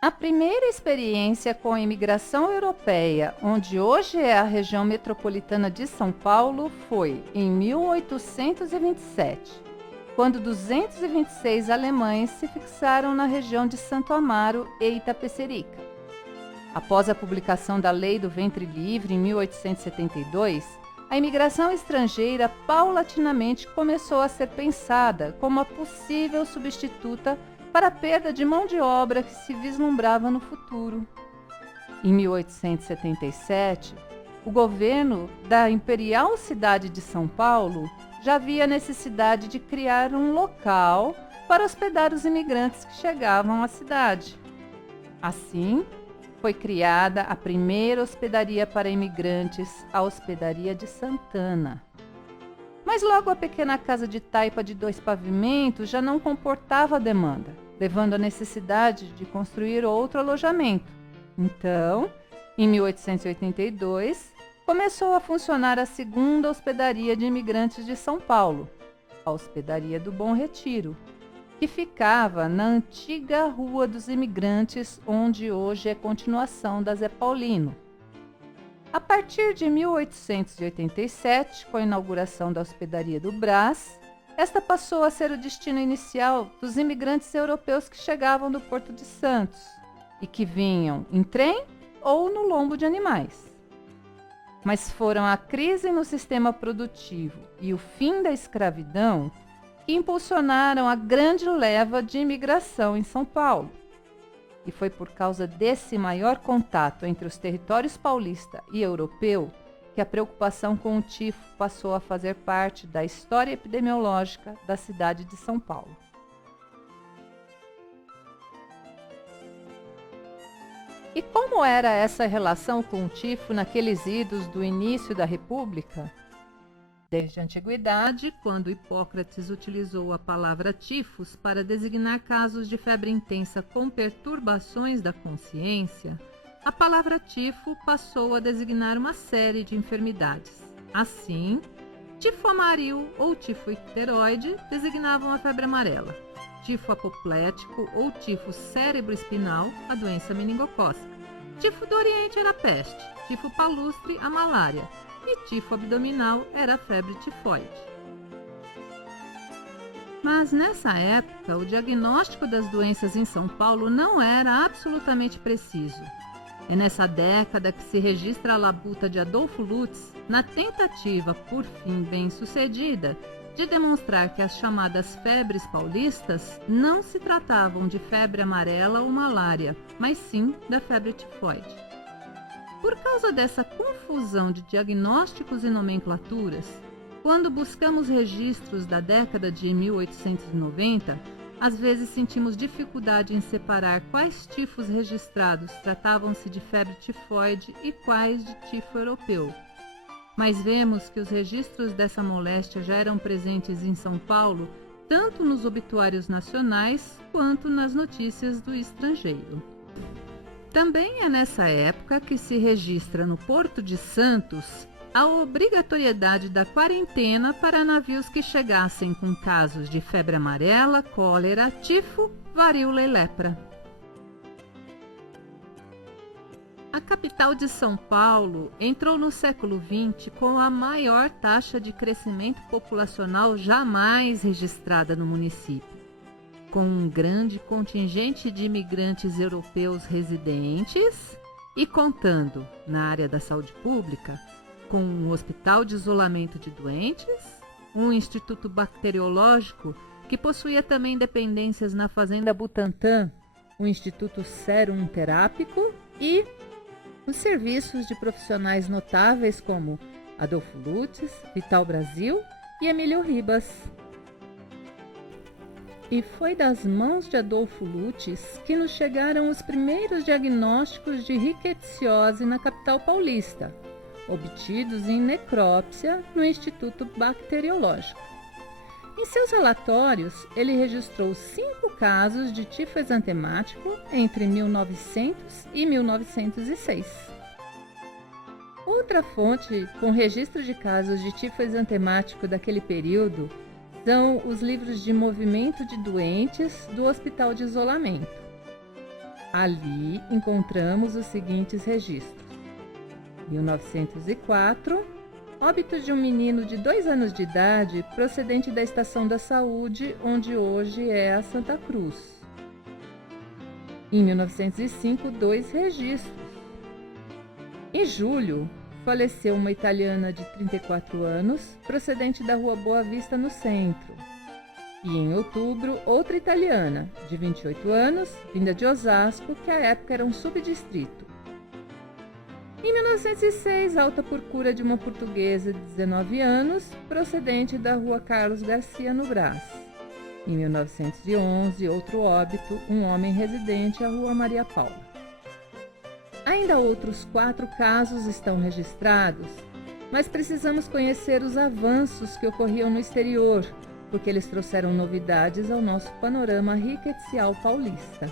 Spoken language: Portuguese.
A primeira experiência com a imigração europeia, onde hoje é a região metropolitana de São Paulo, foi em 1827, quando 226 alemães se fixaram na região de Santo Amaro e Itapecerica. Após a publicação da Lei do Ventre Livre em 1872, a imigração estrangeira paulatinamente começou a ser pensada como a possível substituta para a perda de mão de obra que se vislumbrava no futuro. Em 1877, o governo da Imperial Cidade de São Paulo já via a necessidade de criar um local para hospedar os imigrantes que chegavam à cidade. Assim, foi criada a primeira hospedaria para imigrantes, a Hospedaria de Santana. Mas logo a pequena casa de taipa de 2 pavimentos já não comportava a demanda, levando à necessidade de construir outro alojamento. Então, em 1882, começou a funcionar a segunda hospedaria de imigrantes de São Paulo, a Hospedaria do Bom Retiro, que ficava na antiga Rua dos Imigrantes, onde hoje é continuação da Zé Paulino. A partir de 1887, com a inauguração da Hospedaria do Brás, esta passou a ser o destino inicial dos imigrantes europeus que chegavam do Porto de Santos e que vinham em trem ou no lombo de animais. Mas foram a crise no sistema produtivo e o fim da escravidão que impulsionaram a grande leva de imigração em São Paulo. E foi por causa desse maior contato entre os territórios paulista e europeu que a preocupação com o tifo passou a fazer parte da história epidemiológica da cidade de São Paulo. E como era essa relação com o tifo naqueles idos do início da República? Desde a antiguidade, quando Hipócrates utilizou a palavra tifos para designar casos de febre intensa com perturbações da consciência, a palavra tifo passou a designar uma série de enfermidades. Assim, tifo amaril ou tifo icteroide designavam a febre amarela, tifo apoplético ou tifo cérebro-espinal, a doença meningocócica, tifo do Oriente era a peste, tifo palustre a malária, e tifo abdominal era a febre tifoide. Mas nessa época, o diagnóstico das doenças em São Paulo não era absolutamente preciso. É nessa década que se registra a labuta de Adolfo Lutz, na tentativa, por fim bem-sucedida, de demonstrar que as chamadas febres paulistas não se tratavam de febre amarela ou malária, mas sim da febre tifoide. Por causa dessa confusão de diagnósticos e nomenclaturas, quando buscamos registros da década de 1890, às vezes sentimos dificuldade em separar quais tifos registrados tratavam-se de febre tifoide e quais de tifo europeu. Mas vemos que os registros dessa moléstia já eram presentes em São Paulo, tanto nos obituários nacionais quanto nas notícias do estrangeiro. Também é nessa época que se registra no Porto de Santos a obrigatoriedade da quarentena para navios que chegassem com casos de febre amarela, cólera, tifo, varíola e lepra. A capital de São Paulo entrou no século XX com a maior taxa de crescimento populacional jamais registrada no município, com um grande contingente de imigrantes europeus residentes e contando, na área da saúde pública, com um hospital de isolamento de doentes, um instituto bacteriológico que possuía também dependências na Fazenda Butantã, um instituto sérum terápico e os serviços de profissionais notáveis como Adolfo Lutz, Vital Brasil e Emílio Ribas. E foi das mãos de Adolfo Lutz que nos chegaram os primeiros diagnósticos de rickettsiose na capital paulista, obtidos em necrópsia no Instituto Bacteriológico. Em seus relatórios, ele registrou 5 casos de tifo exantemático entre 1900 e 1906. Outra fonte com registro de casos de tifo exantemático daquele período são os livros de movimento de doentes do Hospital de Isolamento. Ali encontramos os seguintes registros: 1904, óbito de um menino de 2 anos de idade procedente da Estação da Saúde, onde hoje é a Santa Cruz. Em 1905, 2 registros. Em julho, faleceu uma italiana de 34 anos, procedente da Rua Boa Vista, no centro. E em outubro, outra italiana, de 28 anos, vinda de Osasco, que à época era um subdistrito. Em 1906, alta por cura de uma portuguesa de 19 anos, procedente da Rua Carlos Garcia, no Brás. Em 1911, outro óbito, um homem residente à Rua Maria Paula. Ainda outros 4 casos estão registrados, mas precisamos conhecer os avanços que ocorriam no exterior, porque eles trouxeram novidades ao nosso panorama riquetsial paulista.